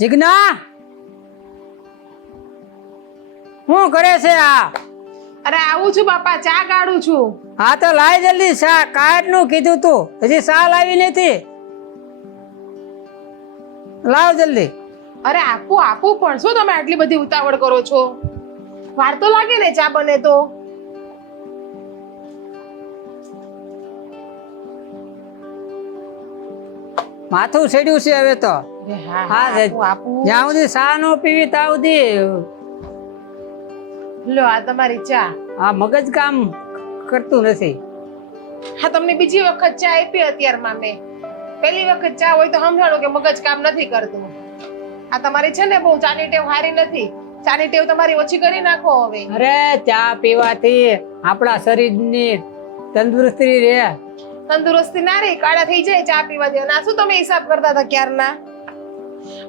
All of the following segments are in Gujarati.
જીજ્ઞા શું કરે છે આ? અરે આવું છું બાપા, ચા કાઢું છું. હા તો લાય જલ્દી શા. કાઢનું કીધું તું, હજી શા લાવી નથી. લાવ જલ્દી. અરે આપું પણ શું તમે આટલી બધી ઉતાવળ કરો છો? વાર તો લાગે ને ચા બને તો. માથું સેડ્યું છે હવે તો. અરે હા હા આપું. જ્યાં સુધી શા નો પીવી ત્યાં સુધી લો આ તમારી ચા. આ મગજ કામ કરતું નથી. હા તમને બીજી વખત ચા આપી અત્યારમાં મેં. પહેલી વખત ચા હોય તો સમજાણું કે મગજ કામ નથી કરતું. આ તમારી છે ને બહુ ચાની ટેવ હારી નથી. ચાની ટેવ તમારી ઓછી કરી નાખો હવે. અરે ચા પીવાથી આપણા શરીરની તંદુરસ્તી રહે. તંદુરસ્તી ના રહી, કાળા થઈ જાય ચા પીવાથી. અને આ શું તમે હિસાબ કરતા હતા ક્યારના?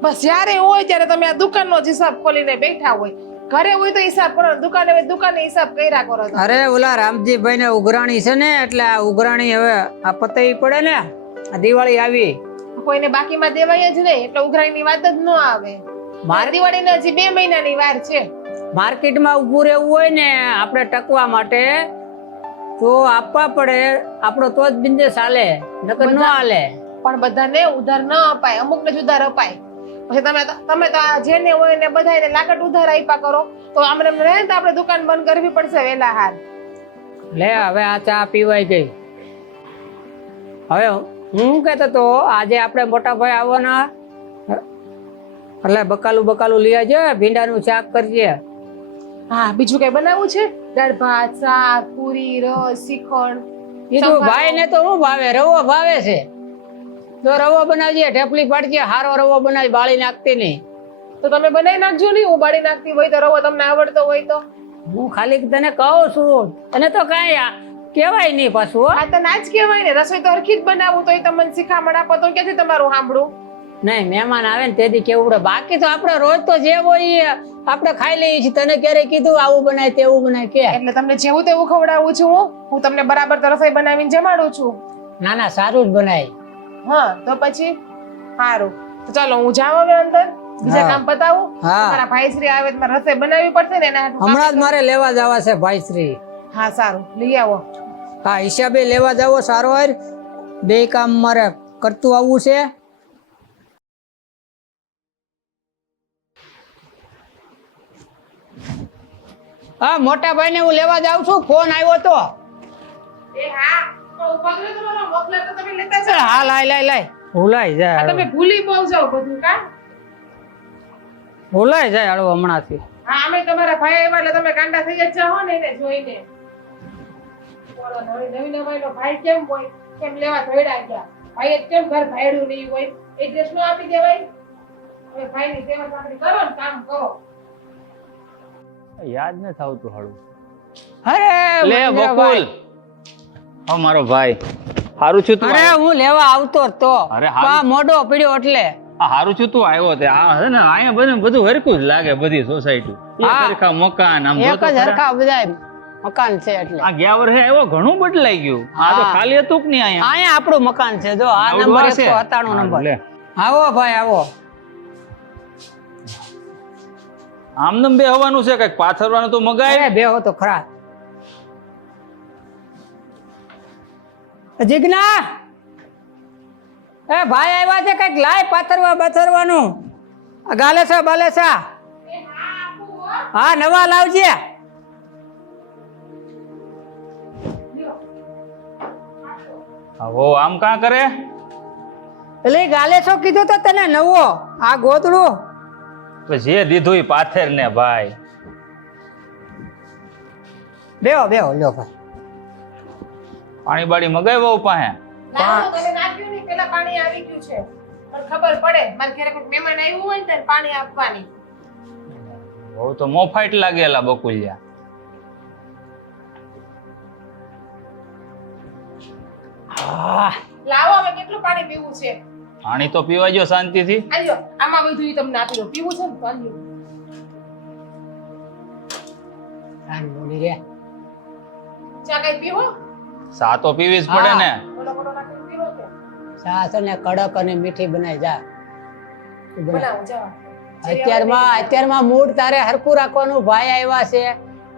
બસ જ્યારે હોય ત્યારે તમે આ દુકાનનો જ હિસાબ ખોલીને બેઠા હોય. ઘરે હોય તો હિસાબ કરો, દુકાને હોય દુકાને હિસાબ કર્યા કરો તમે. અરે ઓલા રામજીભાઈ ને ઉઘરાણી છે ને, એટલે આ ઉઘરાણી હવે આ પતાવી પડે ને. આ દિવાળી આવી, કોઈને બાકીમાં દેવાય જ નહીં, એટલે ઉઘરાણીની વાત જ ન આવે. દિવાળીને હજી 2 મહિનાની વાર છે. માર્કેટમાં ઊભું રહેવું હોય ને આપણે ટકવા માટે તો આપવા પડે. આપણો તો જ બિઝનેસ હાલે, નકર ન હાલે. પણ બધાને ઉધાર ન અપાય, અમુકને જ ઉધાર અપાય. પછી તમે તો આ જેને હોય ને બધાને લાકડ ઉધાર આપ્યા કરો તો આમ રહે ને તો આપણે દુકાન બંધ કરવી પડશે વેલા હાર. લે હવે આ ચા પીવાઈ ગઈ. હવે હું કહેતો તો આજે આપણે મોટા ભાઈ આવવાના, એટલે બકાલું લઈ આવજે, ભીંડાનું શાક કરજે. હા બીજું કઈ બનાવવું છે? દાળ ભાત, શાક, પૂરી, રસ, શ્રીખંડ. કીધું ભાઈ ને તો હું ભાવે, રવો ભાવે છે તો રવો બનાવજે, ઢેપલી પાડજે, હારો રવો બનાવી, બાળી નાખતી નહીં. તો તમે બનાવી નાખજો ને, ઉબાડી નાખતી હોય તો રવો તમને આવડતો હોય તો. હું ખાલી તને કહું છું, તને તો કાંઈ કહેવાય નહીં પાછું. આ તો ના જ કહેવાય ને, રસોઈ તો હરખી જ બનાવું તો તમને શીખામણ આપો તો ક્યાંથી તમારું સાંભળું? નહીં, મહેમાન આવે ને તેથી કેવું પડે. બાકી તો આપણે રોજ તો જે હોય આપણે ખાઈ લઈએ છીએ. તને ક્યારે કીધું આવું બનાય તેવું બનાય કે? એટલે તમને જેવું તેવું ખવડાવું છું હું તમને બરાબર તો રસોઈ બનાવીને જમાડું છું. ના ના, સારું જ બનાય. હા તો પછી સારું. તો ચાલો હું જાઉં હવે અંદર, બીજા કામ પતાવું. મારા ભાઈશ્રી આવે તો મારે રસોઈ બનાવવી પડશે ને એના હાટુ. હમણાં જ મારે લેવા જવા છે ભાઈશ્રી. હા સારું, લઈ આવો. હા હિસાબે લેવા જાવો સારો હોય. 2 કામ મારે કરતું આવવું છે. હા મોટા ભાઈ ને હું લેવા જાઉં છું, ફોન આવ્યો તો. એ હા તો ઉભા રહ્યો, તમારો મોકલા તો તમે લેતા જાઓ. હા લાય ભૂલાઈ જાય. તમે ભૂલી બહુ જાવ બધું કા? ભૂલાઈ જાય હાલો હમણાંથી. હા અમે તમારા ભાઈ આવ્યા એટલે તમે કાંડા થઈ જ જાઓ ને એને જોઈને. બોલો નવી નવાઈનો ભાઈ કેમ હોય, કેમ લેવા ધોઈડા ગયા? ભાઈ જ કેમ ઘર ભાડું નહીં હોય? એ ડ્રેસ નો આપી દેવાય? હવે ભાઈની સેવા સાકરી કરો ને કામ કરો. યાદ ન આવતું હાડું. અરે લે બકુલ, ઓ મારો ભાઈ, હારું છું તું? અરે હું લેવા આવતો તો. અરે હારું. આ મોઢો પીડ્યો એટલે. હારું છું તું આવ્યો તે. આ હે ને અહીંયા બધું હરખું જ લાગે, બધી સોસાયટી હા. હરખા મકાન, આમ એક જોતો જ ખરા. હરખા બધા મકાન છે એટલે. આ ગયા વર્ષે આવ્યો ઘણું બદલાઈ ગયું. આ તો હા. ખાલી હતું કે નહીં અહીંયા? અહીંયા આપણું મકાન છે જો. આ આવડું નંબર હશે? 197 હા, નંબર. લે. આવો ભાઈ આવો. આમનેમ બે હવાનું છે, કઈક પાથરવાનું તો મગાય. અરે બેહો તો ખરા. જીજ્ઞા, એ ભાઈ આવ્યા છે, કઈક લાય પાથરવાનું. ગાલેસા બાલેસા. હા નવા લાવજે. હો આમ કાં કરે? એટલે ગાલેસો કીધું તો તને નવો. આ ગોતડું તો જે દીધું ઈ પાથર ને ભાઈ. બેહો લ્યો ભાઈ. પાણી બાડી મગાવ્યો પાસે? લાવો તમે નાખ્યું નહીં, પેલા પાણી આવી ગયું છે. પણ ખબર પડે મારા ઘરે કોઈ મહેમાન આવ્યું હોય ને ત્યારે પાણી આપવાની. બહુ તો મોફાઈટ લાગેલા બકુલિયા. હા લાવો હવે કેટલું પાણી પીવું છે? પાણી તો પીવા જો શાંતિથી. આલ્યો આમાં બધું ઈ તમને આપી દો. પીવું છે ને તો આલ્યો. બોલી રે. ચા કઈ પીવો? સા તો પીવી જ પડે ને. મોટો નાખીને પીવો કે? ચા છે ને કડક અને મીઠી બનાવી જા. બનાવું જવા અત્યારમાં મૂડ તારે હરખું રાખવાનું. ભાઈ આવ્યા છે,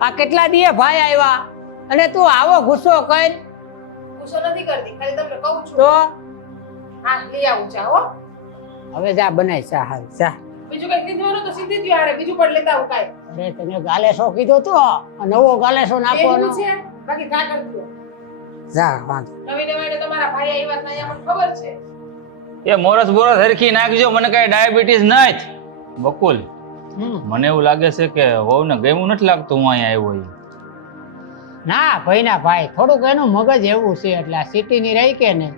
આ કેટલા દીએ ભાઈ આવ્યા અને તું આવો ગુસ્સો કર ગુસ્સો નથી કરતી, ખાલી તમને કહું છું. તો હા લઈ આવું ચા હો. હવે જા બનાય ચા. હાલ ચા. બીજું કઈ દીધું તો સીધી જ આરે, બીજું પણ લેતા આવું કાઈ. અરે તને ગાલેસો કીધો તો નવો ગાલેસો નાખવાનો એવું છે બાકી કા કરતું. જા વાંધો. નવી નવી તમારા ભાઈ આવ્યા હતા અહીંયા મને ખબર છે. એ મોરસ બોરસ હરખી નાખજો, મને કઈ ડાયાબિટીસ નથી. બકુલ મને એવું લાગે છે કે વહુને ગમ્યું નથી લાગતું હું અહીંયા આવ્યો છું. ના ભાઈ ના ભાઈ, થોડુંક એનું મગજ એવું છે એટલે આ સિટી ની રહી કે ને.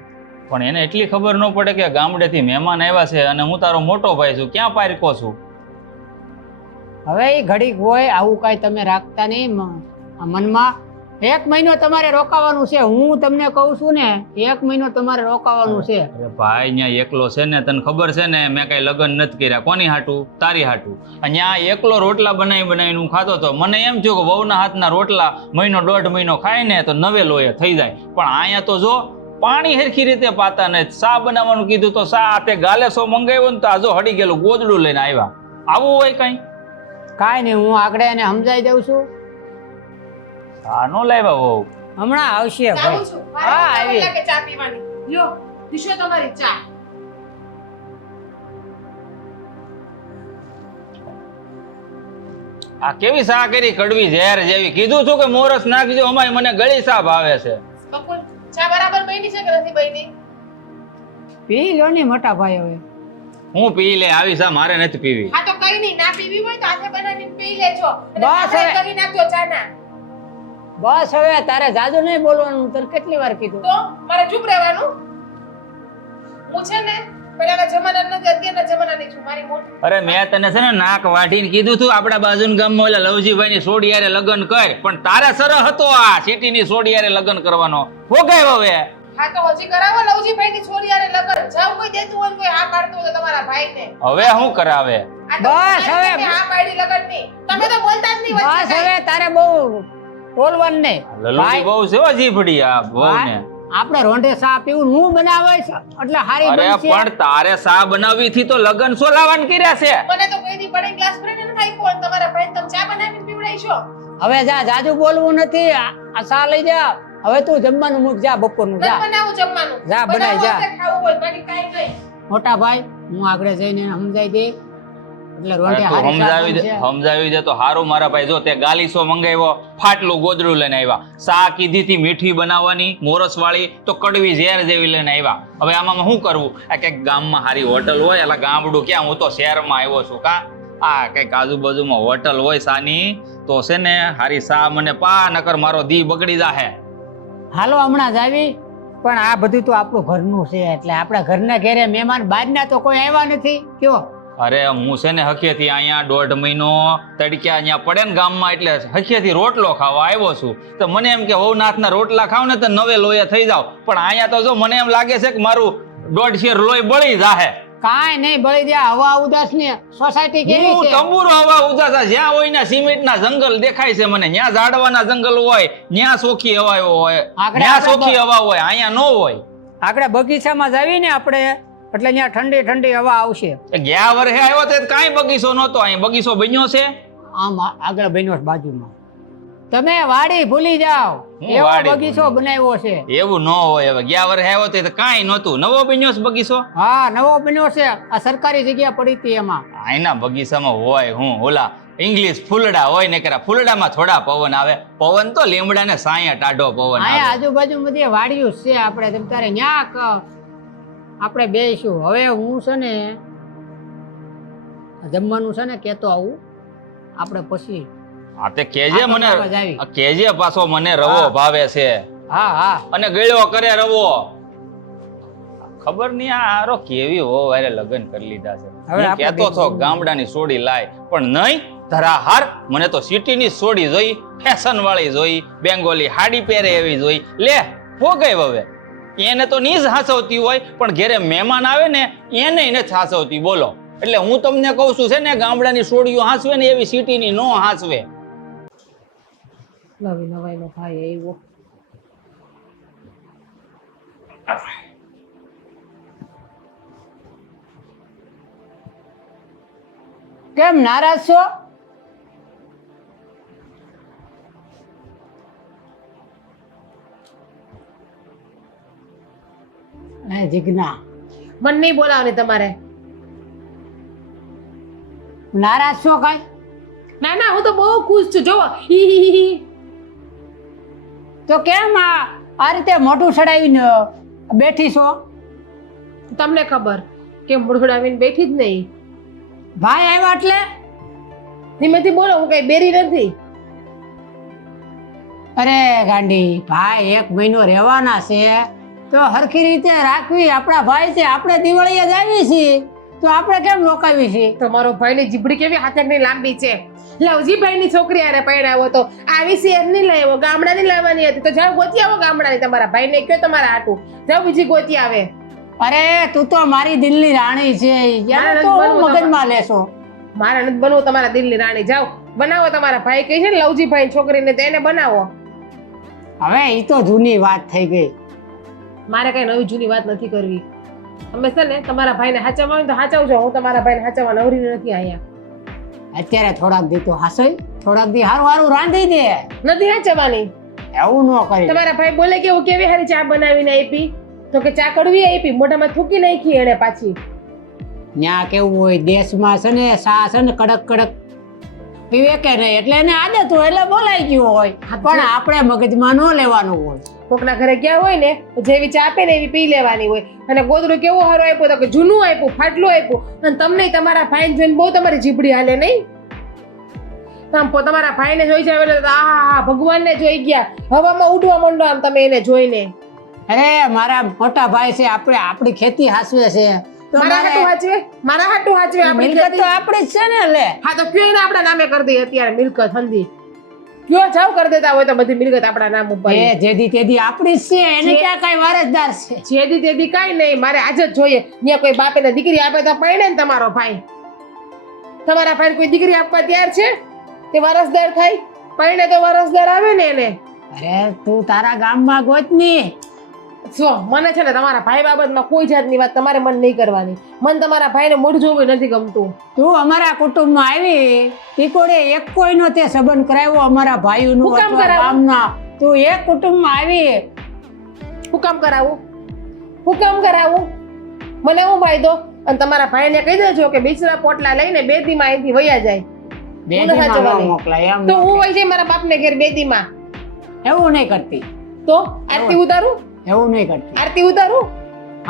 પણ એને એટલી ખબર ન પડે કે ગામડેથી મહેમાન આવ્યા છે અને હું તારો મોટો ભાઈ છું, ક્યાં પારકો છું. હવે એ ઘડીક હોય આવું કાંઈ તમે રાખતા નહીં મનમાં. 1 મહિનો તમારે રોકાવાનું છે, હું તમને કહું છું ને 1 મહિનો તમારે રોકાવાનું છે. અરે ભાઈ અહીંયા એકલો છે ને, તને ખબર છે ને મેં કઈ લગ્ન નથી કર્યા. કોની હાટું? તારી હાટું. અહીંયા એકલો રોટલા બનાવીને હું ખાતો હતો. મને એમ થયું કે વહુના હાથના રોટલા મહિનો 1.5 મહિનો ખાય ને તો નવે લોહે થઈ જાય. પણ અહીંયા તો જો પાણી હરખી રીતે પાતા ને ચા બનાવવાનું કીધું તો ચા તે ગાલેસો મંગાવ્યો ને તો આ જો હડી ગયેલું ગોદડું લઈને આવ્યા. આવું હોય કઈ? કાંઈ નહીં, હું આગળ એને સમજાઈ દઉં છું. આ નો લાવ્યા વહુ. હમણાં આવશે જાઉં ભાઈ. છું. હા, મારે આવી. લાગે ચા પીવાની. લ્યો પીશો તમારી ચા. આ કેવી ચા કરી? કડવી ઝેર જેવી. કીધું છું કે મોરસ નાખજો, અમારી મને ગળી ચા ભાવે છે. બકુલ ચા બરાબર બની છે કે નથી બની? પી લો ને મોટા ભાઈ. હવે હું પી લે, આવી ચા મારે નથી પીવી. હા તો કઈ નહીં, ના પીવી હોય તો હાથે બનાવીને પી લેજો. અને બસ આપણે હવે. કરી નાખજો ચા ના. બસ હવે તારે જાજુ નહીં બોલવાનું. તને કેટલી વાર કીધું? તો મારે ચૂપ રહેવાનું. હું છે ને પહેલાના જમાના નથી, અત્યારના જમાનાની છું. મારી મોટી અરે મેં તને છે ને નાક વાઢીને કીધું તું આપડા બાજુના ગામમાં ઓલા લવજીભાઈ ની સોડી હારે લગ્ન કર, પણ તારે સરહ હતો આ સિટી ની સોડી હારે લગ્ન કરવાનો. ભોગાય હવે. હા તો હજી કરાવો લવજીભાઈ ની છોરી હારે લગન. જાવ કોઈ દેતું હોય ને કોઈ હા પાડતું હોય તો તમારા ભાઈને. હવે શું કરાવે? આ તો બસ હવે. તમે હા પાડી લગનની. તમે તો બોલતા જ નહીં બસ વચ્ચે હવે તારે બહુ બોલવાનું નહીં. લલુજી બહુ સેવા જીભડી આ બહુ ને. આપણે રોંઢે સા પીવું હું બનાવે છે એટલે હારી અરે બનશે. પણ તારે સા બનાવી થી તો લગન સોલાવાન કર્યા છે. મને તો કોઈ દી પડી ગ્લાસ ભરીને નથી આપ્યો. અને તમારા ભાઈને તમે ચા બનાવીને પીવડાવીશો. હવે જા, જાજુ બોલવું નથી. આ સા લઈ જા. હવે તું જમવાનું મૂક, જા બપોરનું જા. નથી બનાવું જમવાનું. જા, બનાય, જા. બનાવો એટલે ખાવું હોય બાકી કાંઈ નહીં. મોટા ભાઈ હું આગળ જઈને સમજાઈ દે એટલે રોંઢે અરે તું હારી સમજાવી દે, સા બનશે. સમજાવી દે તો હારું મારા ભાઈ. જો તે ગાલીસો મંગાવ્યો, ફાટલું ગોદડું લઈને આવ્યા. સા કીધી થી મીઠી બનાવવાની મોરસ વાળી તો કડવી ઝેર જેવી લઈને આવ્યા. હવે આમાં શું કરવું? આ કઈક ગામમાં હારી હોટલ હોય, એટલે ગામડું ક્યાં, હું તો શહેરમાં આવ્યો છું. કા આ કઈક આજુબાજુમાં હોટલ હોય સાની તો છે ને હારી સા મને પા, નકર મારો દી બગડી જાહે. હાલો હમણાં જ આવી. પણ આ બધું તો આપણું ઘરનું છે એટલે આપણા ઘરના ઘેરે મહેમાન બહારના તો કોઈ આવ્યા નથી. કયો અરે હું છે ને હખેથી અહીંયા 1.5 મહિનો તડક્યા અહીંયા પડે ને ગામમાં, એટલે હખેથી રોટલો ખાવા આવ્યો છું. તો મને એમ કે વહુના હાથના રોટલા ખાવ ને તો નવે લોહે થઈ જાવ. પણ અહીંયા તો જો મને એમ લાગે છે કે મારું 1.5 શેર લોહી બળી જાહે. કાંઈ નહીં બળી જાય. હવા ઉદાસ ને સોસાયટી કેવી હું છે? તંબુરો હવા ઉજાસા જ્યાં હોય ને સિમેન્ટના જંગલ દેખાય છે મને. ત્યાં ઝાડવાના જંગલ હોય, ત્યાં ચોખ્ખી હવા હોય, આગળ ત્યાં આપણે ચોખ્ખી હવા હોય, અહીંયા ન હોય. આગળ બગીચામાં જાવી ને આપણે એટલે ત્યાં ઠંડી ઠંડી હવા આવશે. એ ગયા વર્ષે આવ્યો તે કાંઈ બગીચો નહોતો. અહીં બગીચો બન્યો છે. આમ આગળ બન્યો છે બાજુમાં. તમે વાડી ભૂલી જાઓ. હું એવો વાડી બગીચો બનાવ્યો છે. એવું ન હોય. હવે ગયા વર્ષે આવ્યો તે કાંઈ નહોતું. નવો બન્યો છે બગીચો. હા નવો બન્યો છે. આ સરકારી જગ્યા પડી હતી એમાં. અહીંના બગીચામાં હોય હું ઓલા ઇંગ્લિશ ફૂલડા હોય ને કરા ફૂલડામાં થોડા પવન આવે. પવન તો લીમડાને સાયા ટાઢો પવન અહીંયા આવે. આજુબાજુ બધી વાડીઓ છે. આપણે તમ તારે ન્યા આપણે બેસીશું. હવે હું છે ને જમવાનું છે ને કેતો આવું આપણે પછી. હા તે કેજે મને, આગળ આવી. કેજે પાછો મને રવો હા. ભાવે છે હા હા અને ગળ્યો કરે રવો. ખબર નહીં આ આરો કેવી હો વારે લગ્ન કરી લીધા છે. હવે હું આપણે કહેતો છો બીજું. ગામડાની સોડી લાય, પણ નહીં ધરાહાર મને તો સિટીની સોડી જોઈ, ફેશન વાળી જોઈ, બેંગોલી હાડી પહેરે એવી જોઈ. લે ભોગાય હવે. એને તો નહીં જ હાસવતી હોય, પણ ઘેરે મહેમાન આવે ને એને નથી હાસવતી. બોલો. એટલે હું તમને કહું છું છે ને ગામડાની સોડીઓ હાસવે ને એવી સિટીની નો હાસવે. નવી નવાઈનો ભાઈ આવ્યો. કેમ નારાજ છો? હે જીજ્ઞા, મન નહીં બોલાવવાની તમારે. નારાજ છો કાંઈ? ના ના, હું તો બહુ ખુશ છું. જોવો હી હી હી હી. તો કેમ આ રીતે મોઢું ચડાવીને બેઠી છો? તમને ખબર કે મુડગડાવીને બેઠી જ નહીં. ભાઈ આવ્યા એટલે? ધીમેથી બોલો, હું કઈ બેરી નથી. અરે ગાંડી, ભાઈ 1 મહિનો રહેવાના છે તો હરખી રીતે રાખવી. આપણા ભાઈ છે, આપણે દિવાળીએ જ આવી છીએ તો આપણે કેમ રોકાવી છીએ? તમારો ભાઈની જીભડી કેવી હાથકની લાંબી છે. લવજી ભાઈની છોકરી આરે પરણાવો તો આવી શેર નહીં લાવ્યો, ગામડાની લાવવાની હતી તો જાઓ ગોતી આવો ગામડાની. તમારા ભાઈને કયો તમારા હાટું જાઓ બીજી ગોતી આવે. અરે તું તો મારી દિલની રાણી છે, યાર મારે તો નથી બનવું મગજમાં લેશો. મારે નથી બનવું તમારા દિલની રાણી. જાઓ બનાવો. તમારા ભાઈ કહે છે ને લવજી ભાઈ છોકરીને તો એને બનાવો. હવે ઈ તો જૂની વાત થઈ ગઈ. મારે કઈ નવી જૂની વાત નથી કરવી. તમે છે ને તમારા ભાઈને હાચવવા હોય તો હાચવજો. હું તમારા ભાઈને હાચવવા નવરી નથી અહીંયા. અત્યારે થોડાક દી તો હાસઈ, થોડાક દી હારું હારું રાંધી દે. નથી હાચવવાની. એવું ન કરી. તમારા ભાઈ બોલે કે હું કેવી હારી ચા બનાવીને આપી તો કે ચા કડવી આપી, મોઢામાં થૂકી નાખી એને પાછી. ન્યા કેવું હોય, દેશમાં છે ને સા છે ને કડક કડક પીવે કે નહીં એટલે એને આદત હોય એટલે બોલાઈ ગયું હોય, પણ આપણે મગજમાં ન લેવાનું હોય. કોકના ઘરે ગયા હોય ને તો જેવી ચા આપે ને એવી પી લેવાની હોય. અને ગોદડું કેવો હારો આપ્યો તો કે જૂનું આપ્યું, ફાટલું આપ્યું. અને તમને તમારા ભાઈને જોઈને બહુ તમારી જીભડી હાલે નહીં? તમારા ભાઈને જોઈ જાય એટલે આહા હા ભગવાનને જોઈ ગયા, હવામાં ઉડવા માંડો આમ તમે એને જોઈને. અરે મારા મોટા ભાઈ છે, આપણે આપણી ખેતી હાસવે છે તો મારા હાટું હાચવે, મારા હાટું હાચવે. આપણી મિલકત ખેતી. તો આપણી જ છે ને. લે હા તો કયો એને આપણા નામે કરી દઈએ અત્યારે મિલકત હંધી. કયો જાવ કરી દેતા હોય તો બધી મિલકત આપણા નામ ઉપર. એ જેદી તેદી આપણી જ છે, એને ક્યાં કઈ વારસદાર છે? જેદી તેદી કાંઈ નહીં, મારે આજ જ જોઈએ. ત્યાં કોઈ બાપે ને દીકરી આપે તો પરણે ને તમારો ભાઈ. તમારા ભાઈ કોઈ દીકરી આપવા તૈયાર છે તે વારસદાર થાય? પરણે તો વારસદાર આવે ને એને. અરે તું તારા ગામમાં ગોતની. જો મને છે ને તમારા ભાઈ બાબતમાં કોઈ જાતની વાત તમારે મન નહીં કરવાની. મન તમારા ભાઈને મોઢું જોવું નથી ગમતું. તું અમારા કુટુંબમાં આવી, તીકોડે એક કોઈનો તે સંબંધ કરાવ્યો અમારા ભાઈઓનું હું કામ અથવા કરાવું? ગામના. તું એક કુટુંબમાં આવી. હું કામ કરાવું? હું કામ કરાવું? મને હું ફાયદો? અને તમારા ભાઈને કહી દેજો કે બિચરા પોટલા લઈને 2 દીમાં અહીંથી વયા જાય. બે હું નથી દીમાં જવાની. ન મોકલાય એમ. તો હું વહી જાય મારા બાપને ઘેર 2 દીમાં. એવું નહીં કરતી, તો આરતી ઉતારું? એવું નહીં કરતી. આરતી ઉતારું?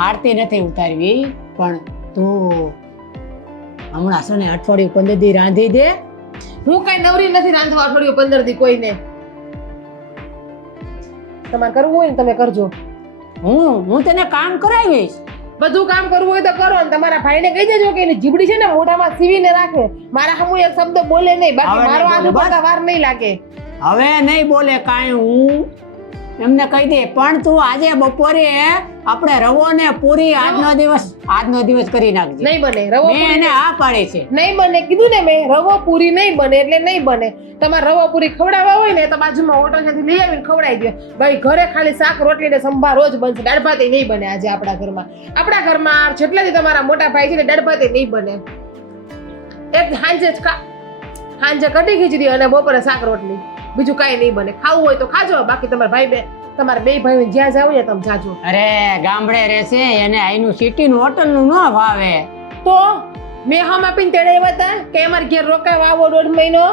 આરતી નથી ઉતારવી, પણ તું હમણાં છે ને અઠવાડિયું 15 દી રાંધી દે. હું કઈ નવરી નથી રાંધવા અઠવાડિયું 15 દી કોઈને. તમારે કરવું હોય ને તમે કરજો. હું તને કામ કરાવીશ. બધું કામ કરવું હોય તો કરો. અને તમારા ભાઈને કહી દેજો કે એની જીભડી છે ને મોઢામાં સીવીને રાખે. મારા સામું એક શબ્દ બોલે નહીં, બાકી હવે મારો નહીં આલુ બોલે, પડતા વાર નહીં લાગે. હવે નહીં બોલે કાંઈ, હું એમને કહી દે. પણ તું આજે બપોરે આપણે રવો ને પૂરી આજનો દિવસ કરી નાખજે. નહીં બને રવો મેં પૂરી એને આ પાડી છે. નહીં બને કીધું ને મેં. રવો પૂરી નહીં બને એટલે નહીં બને. તમારે રવો પૂરી ખવડાવવા હોય ને તો બાજુમાં હોટલ માંથી લઈ આવીને ખવડાવી દો. ભાઈ ઘરે ખાલી શાક રોટલી ને સંભાર રોજ બનશે. દાળ ભાત નહીં બને આજે આપણા ઘરમાં. આપણા ઘરમાં જેટલા તમારા મોટા ભાઈ છે ને દાળ ભાત નહીં બને. એક સાંજે કઢી ખીચડી અને બપોરે શાક રોટલી, બીજું કાંઈ નહીં બને. ખાવું હોય તો ખાજો, બાકી તમારા બે ભાઈ જ્યાં જાવ ને તમે જાજો. અરે ગામડે રહેશે, એને અહીંનું સિટીનું હોટલનું ન ભાવે. તો મેં હમ આપીને તેડાવ્યા હતા કે અમારે ઘેર રોકાવા આવો 1.5 મહિનો.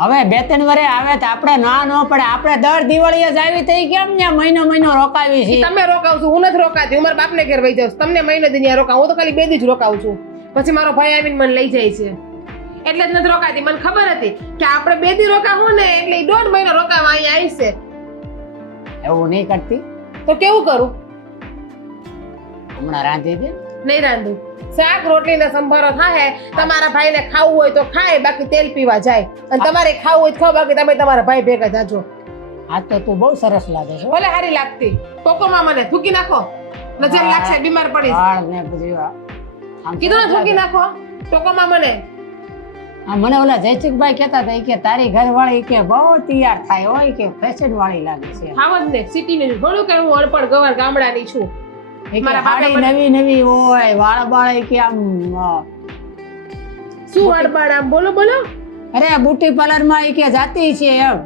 હવે 2-3 વરે આવે તો આપણે ના ન પડે. આપણે દર દિવાળીએ જ આવી થઈ કેમ ને મહિનો રોકાવી છે. તમે રોકાવશું, હું નથી રોકાતી. હું મારા બાપને ઘેર વહી જાઉં. તમને મહિનો દી ત્યાં રોકાવું. હું તો ખાલી 2 દી જ રોકાવું છું. પછી મારો ભાઈ આવીને મને લઈ જાય છે એટલે જ નથી રોકાતી. મને ખબર હતી કે આપણે 2 દી રોકાવું ને એટલે 1.5 મહિનો રોકાવા અહીંયા આવી છે. એવું નહીં કરતી. તો કેવું કરું? હમણાં રાંધી દે. નહીં રાંધું. શાક રોટલી ને સંભારો થાય. તમારા ભાઈને ખાવું હોય તો ખાય, બાકી તેલ પીવા જાય. અને તમારે ખાવું હોય તો ખાવ, બાકી તમે તમારા ભાઈ ભેગા જાજો. આ તો તું બહુ સરસ લાગે છે. ભલે હારી લાગતી. ટોકોમાં મને થૂકી નાખો, નજર લાગશે, બીમાર પડીશ. વાળ ને બધું આમ કીધું ને થૂકી નાખો ટોકોમાં મને. મને ઓલા જયચિકભાઈ કહેતા હતા કે તારી ઘરવાળી કે બહુ તૈયાર થાય હોય કે ફેશન વાળી લાગે છે. ખાવત ને સિટીની થોડું કે હું અણપણ ગવાર ગામડાની છું. મારા બાપે નવી હોય, વાળ બાળ કે આમ શું વાડબાડ આમ બોલો બોલો અરે બ્યુટી પાર્લરમાં એ કે જાતી છે એમ.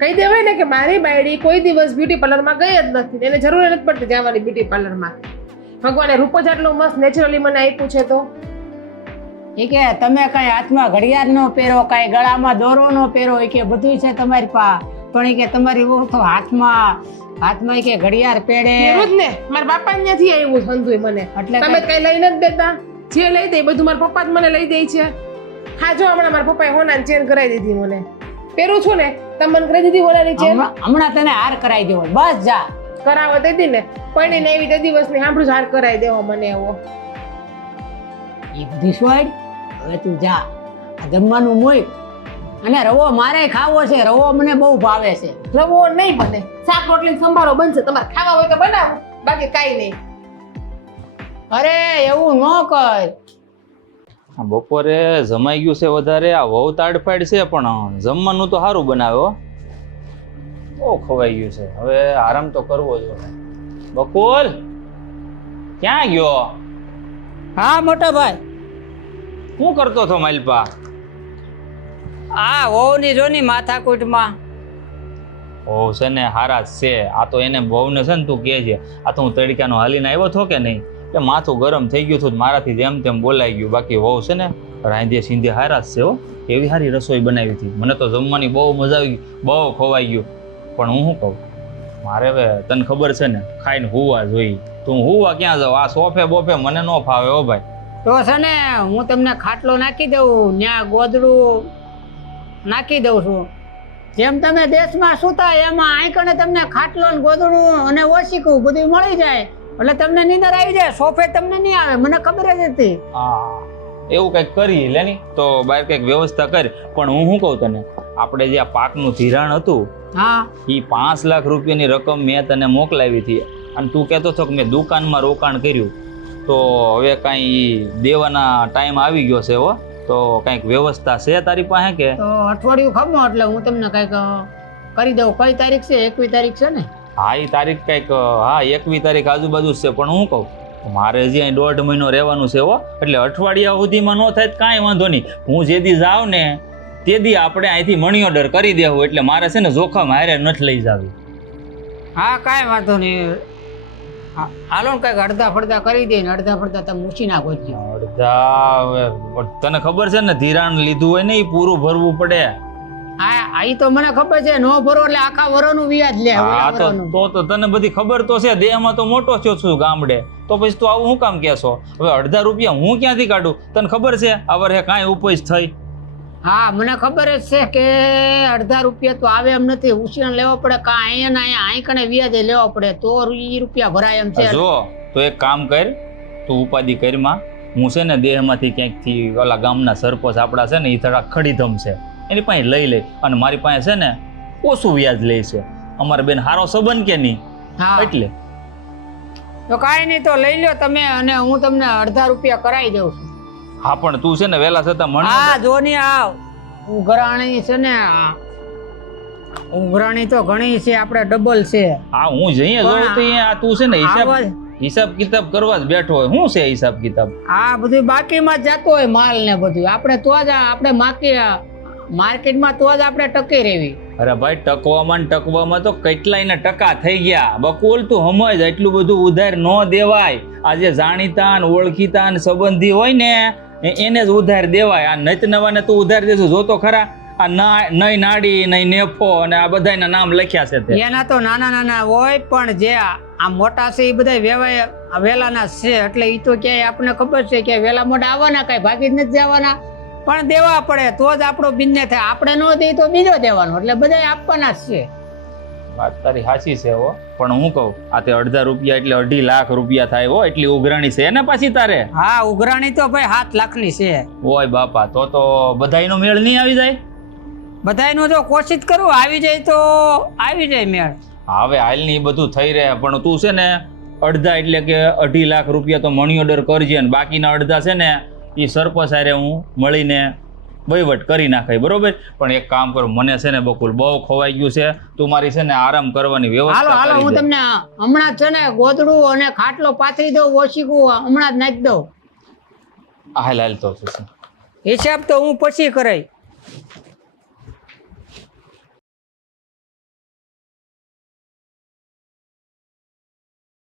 કહી દેવાય ને કે મારી બાયડી કોઈ દિવસ બ્યુટી પાર્લરમાં ગઈ જ નથી એને જરૂર નથી પડતી જવાની બ્યુટી પાર્લરમાં. ભગવાને રૂપ જ આટલું મસ્ત નેચરલી મને આપ્યું છે તો એ કે તમે કઈ હાથમાં ઘડિયાળ નો પહેરો, કઈ ગળામાં દોરો નો પહેરો, એ કે બધું છે તમારી પાસે, પણ એ કે તમારી વહુ તો હાથમાં એ કે ઘડિયાળ પહેરે. એવું જ ને મારા બાપા ત્યાંથી આવ્યું સંધુય મને એટલે તમે કઈ લઈ નથી દેતા. જે લઈ દે બધું મારા પપ્પા જ મને લઈ દે છે. હા જો હમણાં મારા પપ્પાએ હોનાની ચેન કરાવી દીધી મને. પહેરું છું ને તમે મને કરાવી દીધી હોનાની ચેન. હમણાં તને હાર કરાવી દેવો, બસ જા. કરાવો તે દી ને પૈણી ને એવી તે દિવસની સાંભળું જ હાર કરાવી દેવો મને એવો. એ બધી છોડ, હવે તું જા. આ જમવાનું મોય અને રવો મારે ખાવો છે. રવો મને બહુ ભાવે છે. રવો નહીં બને, શાક રોટલી સંભારો બનશે. તમારે ખાવા હોય તો બનાવો, બાકી કાઈ નહીં. અરે એવું ન કર. આ બપોરે જમાઈ ગયું છે વધારે, આ વહુ તાડફાડ છે પણ જમવાનું તો સારું બનાવે હો. બહુ ખવાઈ ગયું છે, હવે આરામ તો કરવો જોઈએ. બકુલ ક્યાં ગયો? હા મોટા ભાઈ. શું કરતો હતો માલપા? આ વહુની જોની માથાકૂટમાં. વહુ છે ને હારા જ છે. આ તો એને વહુને છે ને તું કહે છે, આ તો હું તડક્યાનો હાલીને આવ્યો હતો કે નહીં એટલે માથું ગરમ થઈ ગયું હતું, મારાથી જેમ તેમ બોલાઈ ગયું. બાકી વહુ છે ને રાંધે સીંધે હારા જ છે હો. એવી સારી રસોઈ બનાવી હતી, મને તો જમવાની બહુ મજા આવી ગઈ, બહુ ખવાઈ ગયું. પણ હું શું કહું, મારે હવે તને ખબર છે ને ખાઈને હુવા જોઈએ. તું હુવા ક્યાં જાવ? આ સોફે બોફે મને ન ફાવે હો ભાઈ. તો છે ને હું તમને ખાટલો નાખી દઉં, ત્યાં ગોદડું નાખી દઉં છું. જેમ તમે દેશમાં સૂતા એમાં આંકણે તમને ખાટલો ને ગોદડું અને ઓશીકું બધું મળી જાય એટલે તમને નીંદર આવી જાય. સોફે તમને નહીં આવે, મને ખબર જ હતી. હા એવું કંઈક કરી લે ની તો બહાર કંઈક વ્યવસ્થા કરી. પણ હું શું કહું તને, આપણે જે આ પાકનું ધિરાણ હતું હા એ 5 લાખ રૂપિયાની રકમ મેં તને મોકલાવી હતી અને તું કહેતો હતો કે મેં દુકાનમાં રોકાણ કર્યું, તો હવે કાંઈ દેવાના ટાઈમ આવી ગયો છે હો. તો કંઈક વ્યવસ્થા છે તારી પાસે કે? તો અઠવાડિયું ખમો એટલે હું તમને કંઈક કરી દઉં. કઈ તારીખ છે? 21 તારીખ છે ને? હા એ તારીખ કંઈક, હા 21 તારીખ આજુબાજુ જ છે. પણ હું કહું મારે હજી અહીં 1.5 મહિનો રહેવાનું છે હો, એટલે અઠવાડિયા સુધીમાં ન થાય કાંઈ વાંધો નહીં. હું જે દી જાઉં ને તે દી આપણે અહીંથી મની ઓર્ડર કરી દેવું, એટલે મારે છે ને જોખમ હારે નથી લઈ જાવી. હા કાંઈ વાંધો નહીં. હાલો ને કંઈક અડધા ફડધા કરી દે ને અડધા ફડધા તમે મૂકી નાખો. અડધા હવે તને ખબર છે ને ધિરાણ લીધું હોય ને એ પૂરું ભરવું પડે. હા એ તો મને ખબર છે. નો ભરો એટલે આખા વરોનું વ્યાજ લે. હા તો તને બધી ખબર તો છે. દેહમાં તો મોટો છો છું ગામડે, તો પછી તું આવું શું કામ કહેશો? હવે અડધા રૂપિયા હું ક્યાંથી કાઢું? તને ખબર છે આ વર્ષે કાંઈ ઉપજ થઈ? હા મને ખબર જ છે કે અડધા રૂપિયા તો આવે એમ નથી. ઉછીણ લેવો પડે કા અહીંયા આંકણે વ્યાજે લેવો પડે તો ઈ રૂપિયા ભરાય એમ છે. જો તો એક કામ કર, તું ઉપાધિ કરીમાં. હું છે ને દેહમાંથી ક્યાંકથી ઓલા ગામના સરપંચ આપણા છે ને એ થોડા ખડીધમ છે, એની પાસે લઈ લે. અને મારી પાસે છે ને ઓછું વ્યાજ લે છે. અમારે બેન હારો સંબંધ કે નહીં, એટલે તો કાંઈ નહીં, તો લઈ લો તમે અને હું તમને અડધા રૂપિયા કરાવી દઉં છું. હા પણ તું છે ને વહેલા છતાં મણ. હા જો ની આવ ઉઘરાણી છે ને, ઉઘરાણી તો ઘણી છે, આપણે ડબલ છે. હા હું જઈએ જોઉં તો અહીંયા તું છે ને હિસાબ કિતાબ કરવા જ બેઠો હોય. શું છે હિસાબ કિતાબ? આ બધું બાકીમાં જ જતો હોય માલ ને બધું. આપણે તો જ આપણે માર્કેટમાં તો જ આપણે ટકી રહેવી. અરે ભાઈ ટકવામાં તો કેટલાયના ટકા થઈ ગયા. બકુલ તું સમજ, એટલું બધું ઉધાર ન દેવાય. આજે જાણીતા ને ઓળખીતા ને સંબંધી હોય ને એને જ ઉધાર દેવાય. આ નત નવાને તું ઉધાર દેશું જોતો ખરા? આ નહીં નાડી નહીં નેફો અને આ બધાના નામ લખ્યા છે તે. એના તો નાના નાના હોય પણ જે આ મોટા છે એ બધા વેવાય વેલાના છે, એટલે એ તો ક્યાંય આપણને ખબર છે કે વેલા મોટા આવવાના, કઈ ભાગી જ નથી જવાના. પણ દેવા પડે તો જ આપણો બિઝનેસ થાય. આપણે ન દઈએ તો બીજો દેવાનો, એટલે બધા આપવાના જ છે. વાત તારી સાચી છે હો. પણ હું કહું આ તે અડધા રૂપિયા એટલે 2.5 લાખ રૂપિયા થાય હો. એટલી ઉઘરાણી છે ને પાછી તારે? હા ઉઘરાણી તો ભાઈ 7 લાખની છે. ઓય બાપા, તો બધાયનો મેળ નહીં આવી જાય? બધાયનો જો કોશિશ કરું આવી જાય તો આવી જાય મેળ. હવે હાલની બધું થઈ રહે, પણ તું છે ને અડધા એટલે કે 2.5 લાખ રૂપિયા તો મની ઓર્ડર કરજે, ને બાકીના અડધા છે ને એ સરપંચ હારે હું મળીને વહીવટ કરી નાખાય, બરોબર? પણ એક કામ કરું, મને છે ને બકુલ બહુ ખવાઈ ગયું છે. તું મારી છે ને આરામ કરવાની વ્યવસ્થા હાલો હું તમને હમણાં છે ને ગોદડું અને ખાટલો પાથરી દઉં, ઓશીકું હમણાં જ નાખી દઉં. હાલ તો છે. હિસાબ તો હું પછી કરાય.